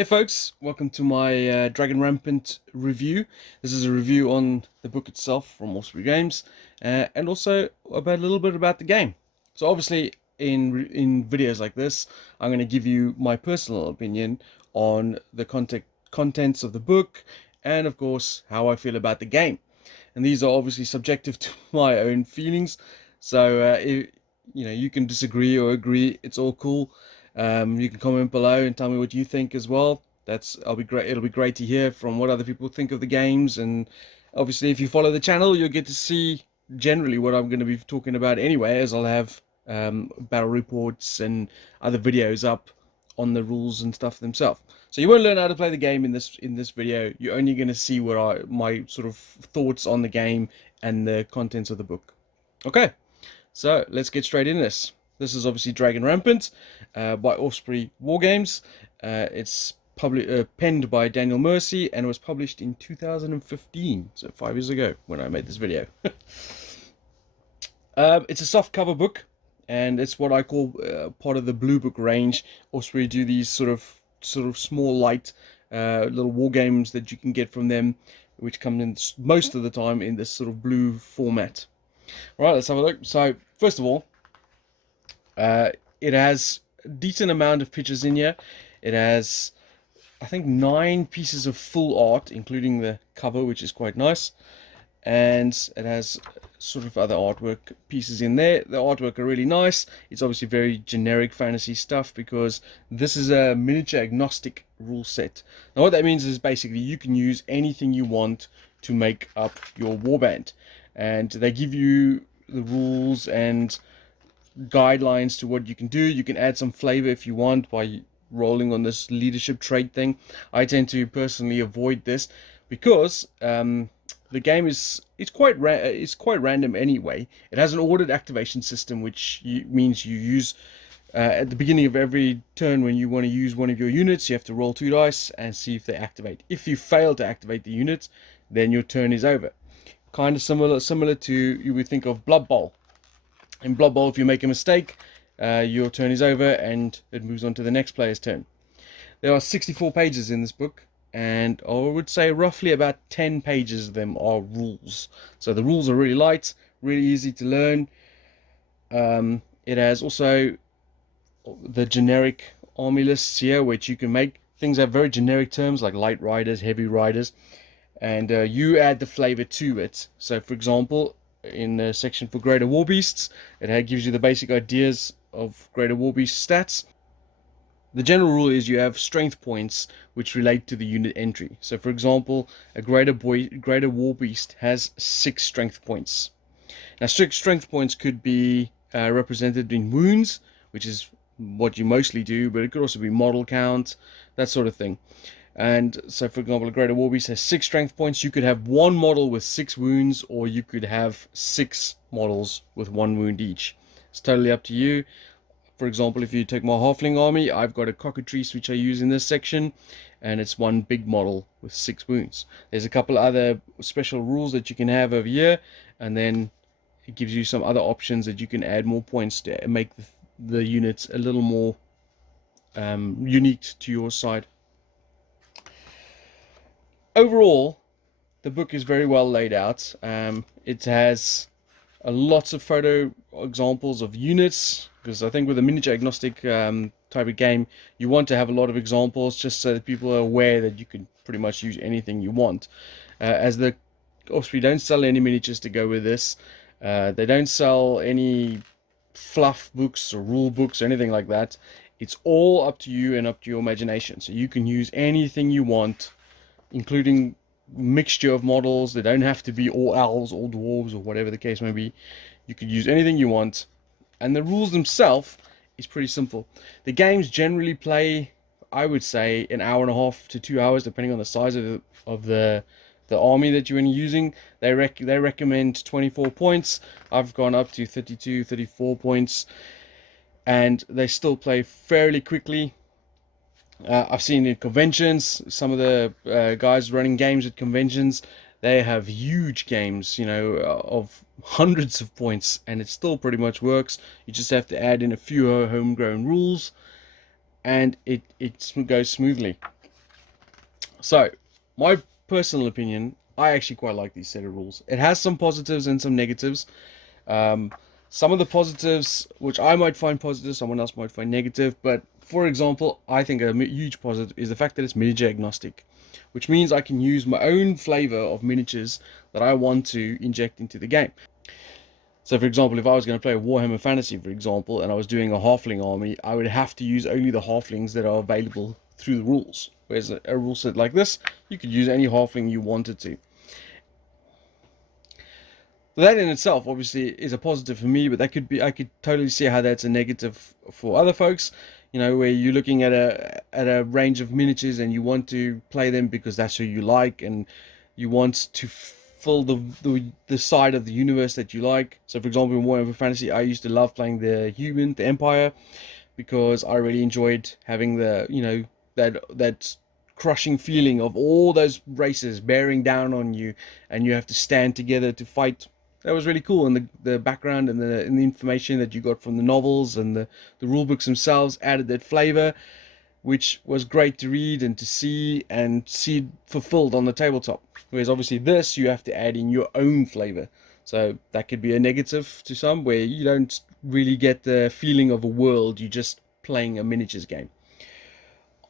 Hey folks, welcome to my Dragon Rampant review. This is a review on the book itself from Osprey Games, and also about a little bit about the game. So obviously, in videos like this, I'm going to give you my personal opinion on the contents of the book, and of course how I feel about the game. And these are obviously subjective to my own feelings. So you can disagree or agree. It's all cool. You can comment below and tell me what you think as well. I'll be great. It'll be great to hear from what other people think of the games. And obviously, if you follow the channel, you'll get to see generally what I'm going to be talking about anyway, as I'll have battle reports and other videos up on the rules and stuff themselves. So you won't learn how to play the game in this video. You're only going to see my sort of thoughts on the game and the contents of the book. Okay, so let's get straight into this. This is obviously Dragon Rampant by Osprey Wargames. It's penned by Daniel Mercy and was published in 2015, so 5 years ago when I made this video. It's a soft cover book, and it's what I call part of the Blue Book range. Osprey do these sort of small, light little war games that you can get from them, which come in most of the time in this sort of blue format. All right, let's have a look. So first of all, it has a decent amount of pictures in here. It has, I think, 9 pieces of full art, including the cover, which is quite nice. And it has sort of other artwork pieces in there. The artwork are really nice. It's obviously very generic fantasy stuff because this is a miniature agnostic rule set. Now what that means is basically you can use anything you want to make up your warband, and they give you the rules and guidelines to what you can do. You can add some flavor if you want by rolling on this leadership trait thing. I tend to personally avoid this because the game is it's quite random anyway. It has an ordered activation system, which means you use at the beginning of every turn when you want to use one of your units, you have to roll 2 dice and see if they activate. If you fail to activate the units, then your turn is over. Kind of similar to, you would think of Blood Bowl. In Blood Bowl, if you make a mistake, your turn is over and it moves on to the next player's turn. There are 64 pages in this book, and I would say roughly about 10 pages of them are rules. So the rules are really light, really easy to learn. It has also the generic army lists here, which you can make. Things have very generic terms like light riders, heavy riders, and you add the flavor to it. So for example, in the section for greater war beasts, it gives you the basic ideas of greater war beast stats. The general rule is you have strength points which relate to the unit entry. So for example, a greater war beast has 6 strength points. Now 6 strength points could be represented in wounds, which is what you mostly do, but it could also be model count, that sort of thing. And so for example, a greater war beast has 6 strength points. You could have one model with 6 wounds, or you could have 6 models with 1 wound each. It's totally up to you. For example, if you take my halfling army, I've got a cockatrice which I use in this section, and it's one big model with 6 wounds. There's a couple other special rules that you can have over here, and then it gives you some other options that you can add more points to make the units a little more unique to your side. Overall, the book is very well laid out. It has lots of photo examples of units, because I think with a miniature agnostic type of game, you want to have a lot of examples just so that people are aware that you can pretty much use anything you want. As the Osprey don't sell any miniatures to go with this, they don't sell any fluff books or rule books or anything like that. It's all up to you and up to your imagination, so you can use anything you want, including mixture of models. They don't have to be all elves, all dwarves, or whatever the case may be. You could use anything you want, and the rules themselves is pretty simple. The games generally play, I would say, an hour and a half to 2 hours, depending on the size of the army that you're using. They recommend 24 points. I've gone up to 32, 34 points, and they still play fairly quickly. I've seen in conventions, some of the guys running games at conventions, they have huge games, of hundreds of points, and it still pretty much works. You just have to add in a few homegrown rules, and it goes smoothly. So, my personal opinion, I actually quite like these set of rules. It has some positives and some negatives. Um, some of the positives, which I might find positive, someone else might find negative. But for example, I think a huge positive is the fact that it's miniature agnostic, which means I can use my own flavor of miniatures that I want to inject into the game. So, for example, if I was going to play Warhammer Fantasy, for example, and I was doing a halfling army, I would have to use only the halflings that are available through the rules. Whereas a rule set like this, you could use any halfling you wanted to. That in itself obviously is a positive for me, but that could be, I could totally see how that's a negative for other folks. Where you're looking at a range of miniatures and you want to play them because that's who you like, and you want to fill the side of the universe that you like. So, for example, in Warhammer Fantasy, I used to love playing the Empire, because I really enjoyed having that crushing feeling of all those races bearing down on you, and you have to stand together to fight. That was really cool, and the background and the information that you got from the novels and the rule books themselves added that flavor, which was great to read and see fulfilled on the tabletop. Whereas obviously this, you have to add in your own flavor. So that could be a negative to some, where you don't really get the feeling of a world, you're just playing a miniatures game.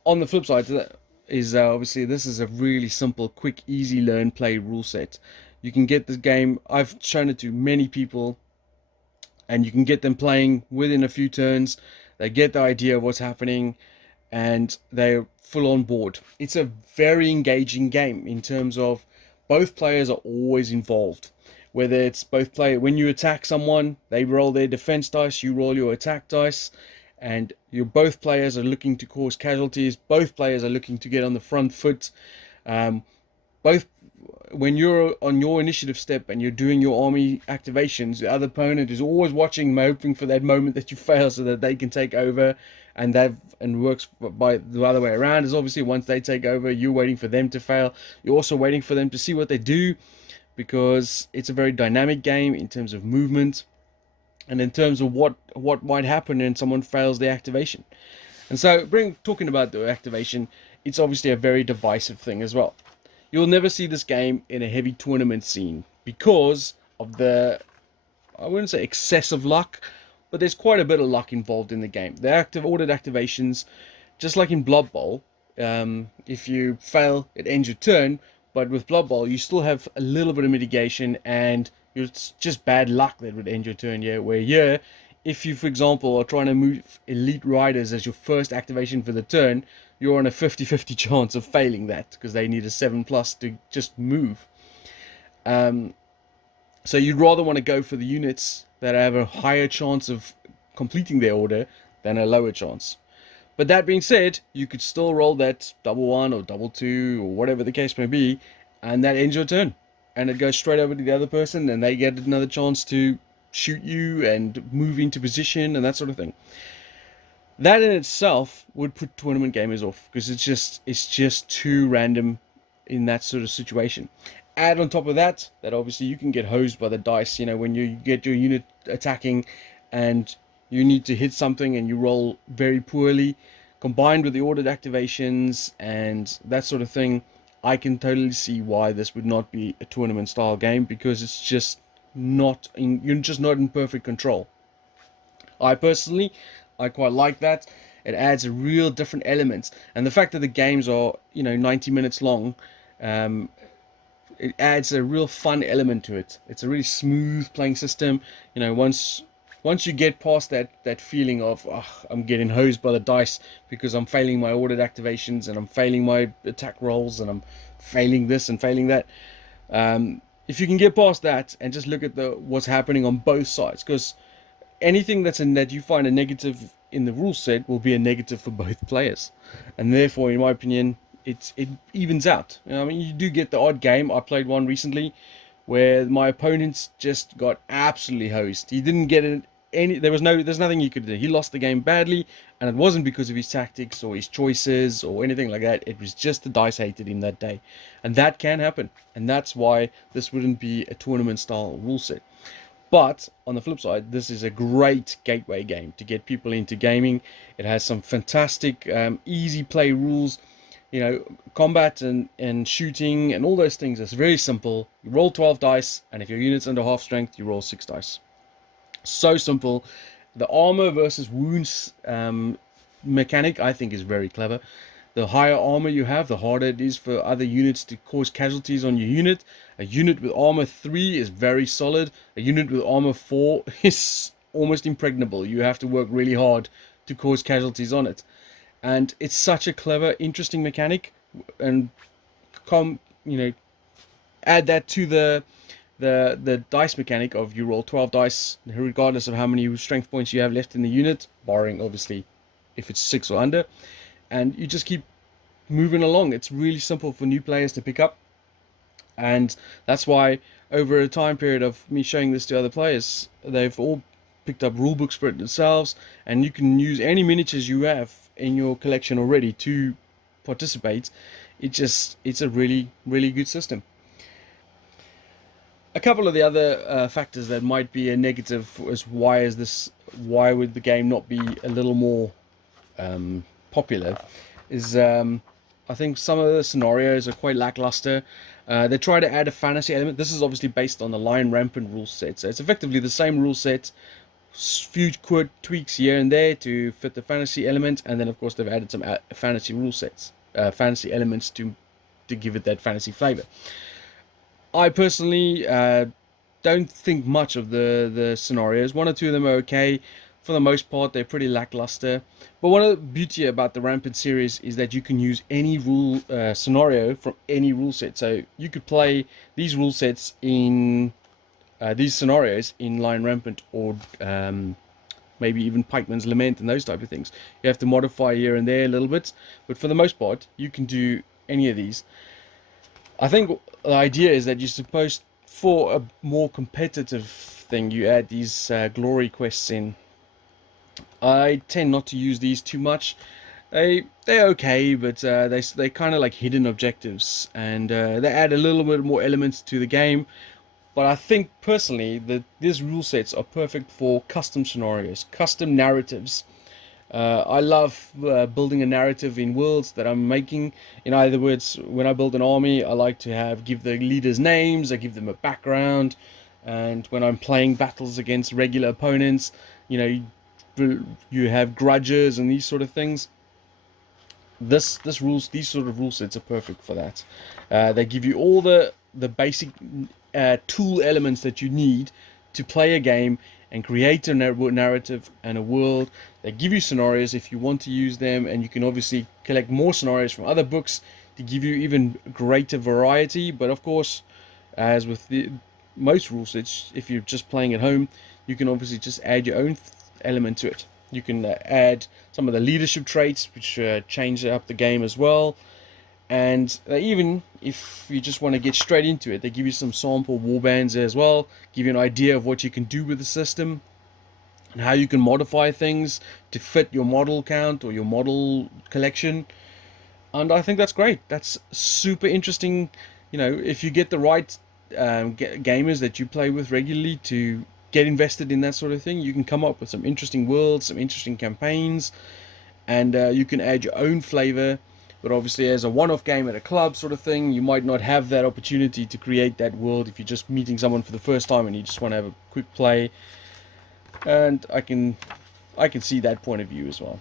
On the flip side to that is obviously this is a really simple, quick, easy learn, play rule set. You can get this game, I've shown it to many people, and you can get them playing within a few turns. They get the idea of what's happening, and they're full on board. It's a very engaging game in terms of both players are always involved. Whether it's both player, when you attack someone, they roll their defense dice, you roll your attack dice, and both players are looking to cause casualties. Both players are looking to get on the front foot. Um, both When you're on your initiative step and you're doing your army activations, the other opponent is always watching, hoping for that moment that you fail so that they can take over. And works by the other way around, is obviously once they take over, you're waiting for them to fail. You're also waiting for them to see what they do, because it's a very dynamic game in terms of movement and in terms of what might happen when someone fails the activation. And so, talking about the activation, it's obviously a very divisive thing as well. You'll never see this game in a heavy tournament scene because of I wouldn't say excessive luck, but there's quite a bit of luck involved in the game. The ordered activations, just like in Blood Bowl, if you fail, it ends your turn. But with Blood Bowl, you still have a little bit of mitigation, and it's just bad luck that would end your turn. Yeah, where here, if you, for example, are trying to move elite riders as your first activation for the turn, you're on a 50-50 chance of failing that because they need a 7+ to just move. So you'd rather want to go for the units that have a higher chance of completing their order than a lower chance. But that being said, you could still roll that double one or double two or whatever the case may be, and that ends your turn. And it goes straight over to the other person, and they get another chance to shoot you and move into position and that sort of thing. That in itself would put tournament gamers off, because it's just too random in that sort of situation. Add on top of that obviously you can get hosed by the dice. When you get your unit attacking and you need to hit something and you roll very poorly, combined with the ordered activations and that sort of thing, I can totally see why this would not be a tournament style game, because you're just not in perfect control. I quite like that. It adds a real different element, and the fact that the games are 90 minutes long, um, it adds a real fun element to it. It's a really smooth playing system. Once you get past that feeling of, oh, I'm getting hosed by the dice because I'm failing my ordered activations and I'm failing my attack rolls and I'm failing this and failing that. If you can get past that and just look at what's happening on both sides, because anything that you find a negative in the rule set will be a negative for both players, and therefore, in my opinion, it evens out. You do get the odd game. I played one recently where my opponents just got absolutely hosed. He didn't get it. There's nothing you could do. He lost the game badly, and it wasn't because of his tactics or his choices or anything like that. It was just the dice hated him that day, and that can happen. And that's why this wouldn't be a tournament style rule set. But on the flip side, this is a great gateway game to get people into gaming. It has some fantastic easy play rules. you know, combat and shooting and all those things is very simple. You roll 12 dice, and if your unit's under half strength, you roll 6 dice. So simple. The armor versus wounds mechanic, I think, is very clever. The higher armor you have, the harder it is for other units to cause casualties on your unit. A unit with armor 3 is very solid. A unit with armor 4 is almost impregnable. You have to work really hard to cause casualties on it. And it's such a clever, interesting mechanic. And you know, add that to the dice mechanic of you roll 12 dice regardless of how many strength points you have left in the unit, barring obviously if it's 6 or under, and you just keep moving along. It's really simple for new players to pick up, and that's why over a time period of me showing this to other players, they've all picked up rule books for it themselves, and you can use any miniatures you have in your collection already to participate. It's a really good system. A couple of the other factors that might be a negative is why would the game not be a little more popular is I think some of the scenarios are quite lackluster. They try to add a fantasy element. This is obviously based on the Lion Rampant rule set, so it's effectively the same rule set, few tweaks here and there to fit the fantasy element, and then of course they've added some fantasy rule sets, fantasy elements to give it that fantasy flavor. I personally don't think much of the scenarios. One or two of them are okay. For the most part, they're pretty lackluster. But one of the beauty about the Rampant series is that you can use any rule scenario from any rule set. So you could play these rule sets in these scenarios in Lion Rampant, or maybe even Pikeman's Lament and those type of things. You have to modify here and there a little bit, but for the most part, you can do any of these. I think the idea is that you're supposed, for a more competitive thing, you add these glory quests in. I tend not to use these too much. They're okay, but they kind of like hidden objectives, and they add a little bit more elements to the game. But I think personally that these rule sets are perfect for custom scenarios, custom narratives. I love building a narrative in worlds that I'm making. In other words, when I build an army, I like to give the leaders names, I give them a background, and when I'm playing battles against regular opponents, you know, you have grudges and these sort of things. These sort of rule sets are perfect for that. They give you all the basic tool elements that you need to play a game and create a narrative and a world. They give you scenarios if you want to use them, and you can obviously collect more scenarios from other books to give you even greater variety. But of course, as with most rule sets, if you're just playing at home, you can obviously just add your own element to it. You can add some of the leadership traits, which change up the game as well. And even if you just want to get straight into it, they give you some sample warbands as well, give you an idea of what you can do with the system and how you can modify things to fit your model count or your model collection. And I think that's great. That's super interesting. You know, if you get the right gamers that you play with regularly to get invested in that sort of thing, you can come up with some interesting worlds, some interesting campaigns, and you can add your own flavor. But obviously, as a one-off game at a club sort of thing, you might not have that opportunity to create that world if you're just meeting someone for the first time and you just want to have a quick play. And I can see that point of view as well.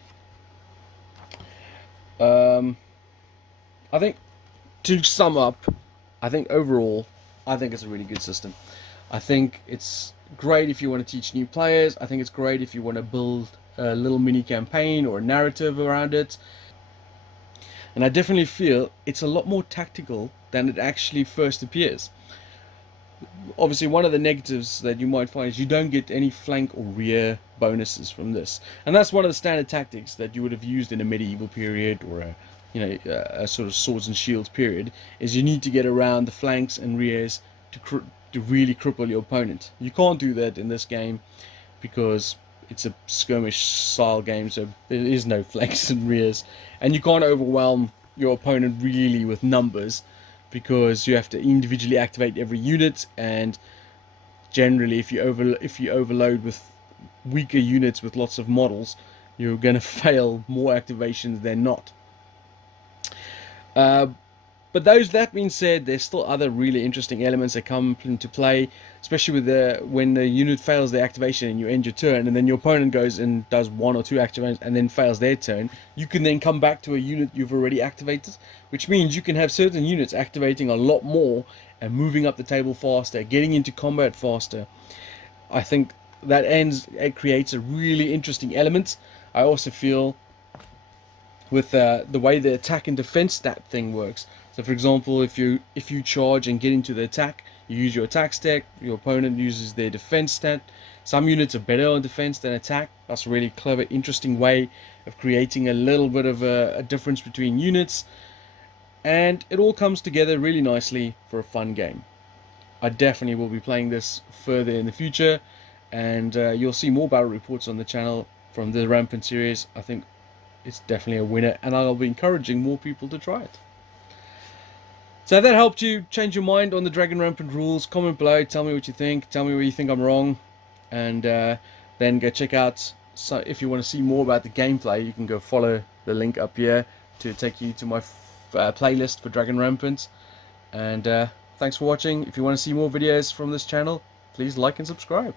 I think, to sum up, I think overall, I think it's a really good system. I think it's great if you want to teach new players. I think it's great if you want to build a little mini campaign or a narrative around it. And I definitely feel it's a lot more tactical than it actually first appears. Obviously, one of the negatives that you might find is you don't get any flank or rear bonuses from this. And that's one of the standard tactics that you would have used in a medieval period or a sort of swords and shields period, is you need to get around the flanks and rears to really cripple your opponent. You can't do that in this game because it's a skirmish style game, so there is no flanks and rears, and you can't overwhelm your opponent really with numbers because you have to individually activate every unit, and generally if you overload with weaker units with lots of models, you're going to fail more activations than not. Uh, But that being said, there's still other really interesting elements that come into play, especially with when the unit fails their activation and you end your turn, and then your opponent goes and does one or two activations and then fails their turn. You can then come back to a unit you've already activated, which means you can have certain units activating a lot more and moving up the table faster, getting into combat faster. I think it creates a really interesting element. I also feel with the way the attack and defense stat thing works. So, for example, if you charge and get into the attack, you use your attack stack. Your opponent uses their defense stat. Some units are better on defense than attack. That's a really clever, interesting way of creating a little bit of a difference between units, and it all comes together really nicely for a fun game. I definitely will be playing this further in the future, and you'll see more battle reports on the channel from the Rampant series. I think it's definitely a winner, and I'll be encouraging more people to try it. So if that helped you change your mind on the Dragon Rampant rules, comment below, tell me what you think, tell me where you think I'm wrong, and then go check out, so if you want to see more about the gameplay, you can go follow the link up here to take you to my playlist for Dragon Rampant. And thanks for watching. If you want to see more videos from this channel, please like and subscribe.